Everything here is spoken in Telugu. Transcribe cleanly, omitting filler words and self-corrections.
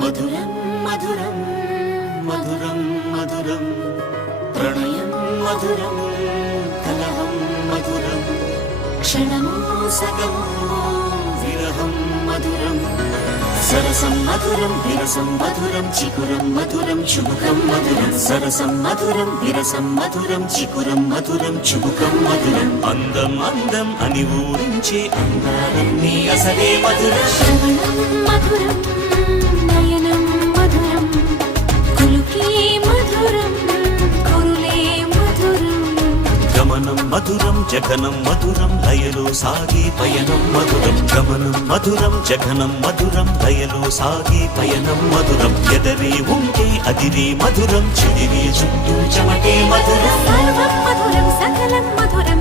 మధురం మధురం మధురం మధురం ప్రణయం మధురం కలహం మధురం క్షణమో సగమో విరహం మధురం సరసం మధురం విరసం మధురం చికురం మధురం చుబుకం మధురం సరసం మధురం విరసం మధురం చికురం మధురం చుబుకం మధురం అందం అందం అని ఊరించే అందాలన్నీ అసలే మధురం శ్రవణం మధురం నయనం మధురం కులుకే మధురం కురులే మధురం గమనం మధురం జగనం మధురం లయలో సాగే పయనం మధురం గమనం మధురం జగనం మధురం లయలో సాగే పయనం మధురం ఎదరే ఉంటే అదిరే మధురం చెదిరే చుట్టూ చెమటే మధురం సర్వం మధురం సకలం మధురం